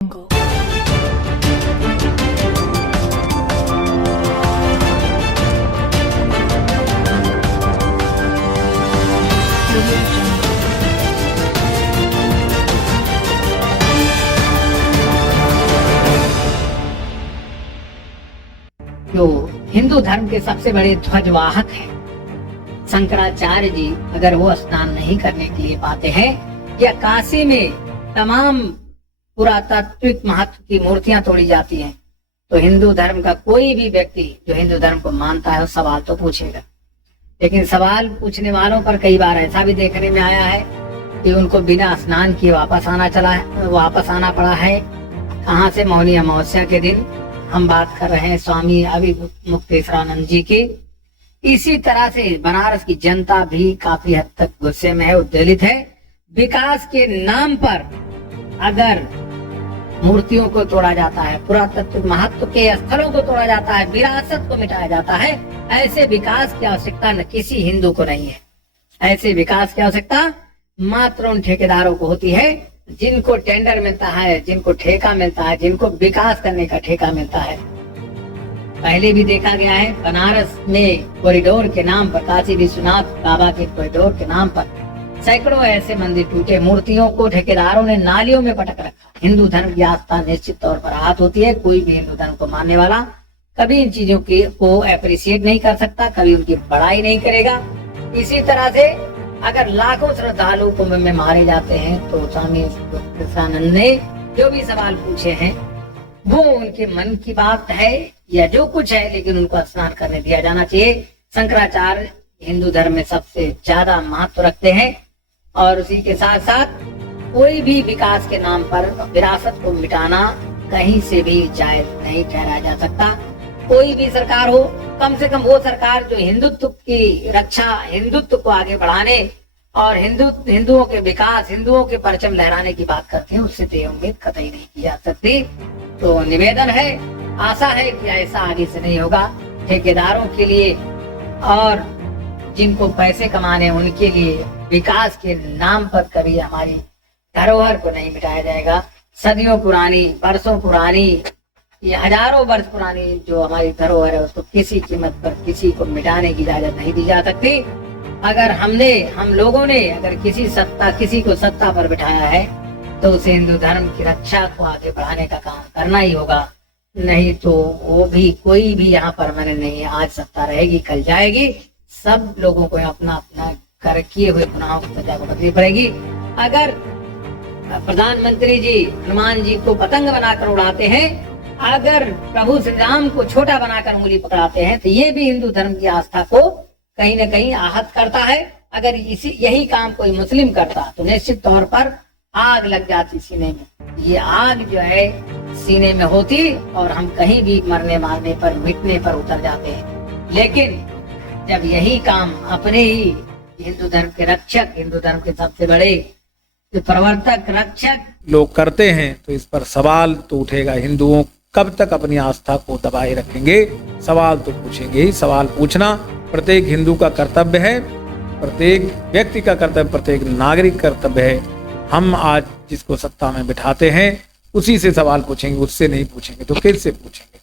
जो हिंदू धर्म के सबसे बड़े ध्वजवाहक हैं शंकराचार्य जी, अगर वो स्नान नहीं करने के लिए पाते हैं या काशी में तमाम पुरातात्विक महत्व की मूर्तियां तोड़ी जाती हैं, तो हिंदू धर्म का कोई भी व्यक्ति जो हिंदू धर्म को मानता है वो सवाल तो पूछेगा। लेकिन सवाल पूछने वालों पर कई बार ऐसा भी देखने में आया है कि उनको बिना स्नान किए वापस आना पड़ा है। कहाँ से? मौनी अमावस्या के दिन हम बात कर रहे हैं स्वामी अभिमुक्तेश्वरानंद जी की। इसी तरह से बनारस की जनता भी काफी हद तक गुस्से में है, उद्वेलित है। विकास के नाम पर अगर मूर्तियों को तोड़ा जाता है, पुरातत्व महत्व के स्थलों को तोड़ा जाता है, विरासत को मिटाया जाता है, ऐसे विकास की आवश्यकता न किसी हिंदू को नहीं है। ऐसे विकास की आवश्यकता मात्र उन ठेकेदारों को होती है जिनको टेंडर मिलता है, जिनको ठेका मिलता है, जिनको विकास करने का ठेका मिलता है। पहले भी देखा गया है बनारस में कॉरिडोर के नाम पर, काशी विश्वनाथ बाबा के कॉरिडोर के नाम पर सैकड़ों ऐसे मंदिर टूटे, मूर्तियों को ठेकेदारों ने नालियों में पटक रखा। हिंदू धर्म की आस्था निश्चित तौर पर आहत होती है। कोई भी हिंदू धर्म को मानने वाला कभी इन चीजों को अप्रिशिएट नहीं कर सकता, कभी उनकी बड़ाई नहीं करेगा। इसी तरह से अगर लाखों श्रद्धालु कुंभ में मारे जाते हैं तो स्वामी कृष्णानंद ने जो भी सवाल पूछे हैं वो उनके मन की बात है या जो कुछ है, लेकिन उनको स्नान करने दिया जाना चाहिए। शंकराचार्य हिंदू धर्म में सबसे ज्यादा महत्व रखते हैं और उसी के साथ साथ कोई भी विकास के नाम पर विरासत को मिटाना कहीं से भी जायज नहीं ठहराया जा सकता। कोई भी सरकार हो, कम से कम वो सरकार जो हिंदुत्व की रक्षा, हिंदुत्व को आगे बढ़ाने और हिंदुओं के विकास, हिंदुओं के परचम लहराने की बात करते हैं, उससे तो उम्मीद कतई नहीं की जा सकती। तो निवेदन है, आशा है कि ऐसा आगे से नहीं होगा। ठेकेदारों के लिए और जिनको पैसे कमाने उनके लिए विकास के नाम पर कभी हमारी धरोहर को नहीं मिटाया जाएगा। सदियों पुरानी, बरसों पुरानी, ये हजारों वर्ष पुरानी जो हमारी धरोहर है उसको किसी कीमत पर किसी को मिटाने की इजाजत नहीं दी जा सकती। अगर हम लोगों ने अगर किसी को सत्ता पर बिठाया है तो उसे हिंदू धर्म की रक्षा को आगे बढ़ाने का काम करना ही होगा, नहीं तो वो भी कोई भी यहाँ परमानेंट नहीं है। आज सत्ता रहेगी, कल जाएगी। सब लोगों को अपना अपना कर किए हुए गुनाहों की सजा भुगतनी पड़ेगी। अगर प्रधानमंत्री जी हनुमान जी को पतंग बनाकर उड़ाते हैं, अगर प्रभु श्री राम को छोटा बनाकर उंगली पकड़ाते हैं, तो ये भी हिंदू धर्म की आस्था को कहीं न कहीं आहत करता है। अगर यही काम कोई मुस्लिम करता तो निश्चित तौर पर आग लग जाती सीने में। ये आग जो है सीने में होती और हम कहीं भी मरने मारने पर, मिटने पर उतर जाते हैं। लेकिन जब यही काम अपने ही हिंदू धर्म के रक्षक, हिंदू धर्म के सबसे बड़े जो प्रवर्तक, रक्षक लोग करते हैं तो इस पर सवाल तो उठेगा। हिंदुओं कब तक अपनी आस्था को दबाए रखेंगे? सवाल तो पूछेंगे ही। सवाल पूछना प्रत्येक हिंदू का कर्तव्य है, प्रत्येक व्यक्ति का कर्तव्य, प्रत्येक नागरिक कर्तव्य है। हम आज जिसको सत्ता में बिठाते हैं उसी से सवाल पूछेंगे, उससे नहीं पूछेंगे तो किससे पूछेंगे?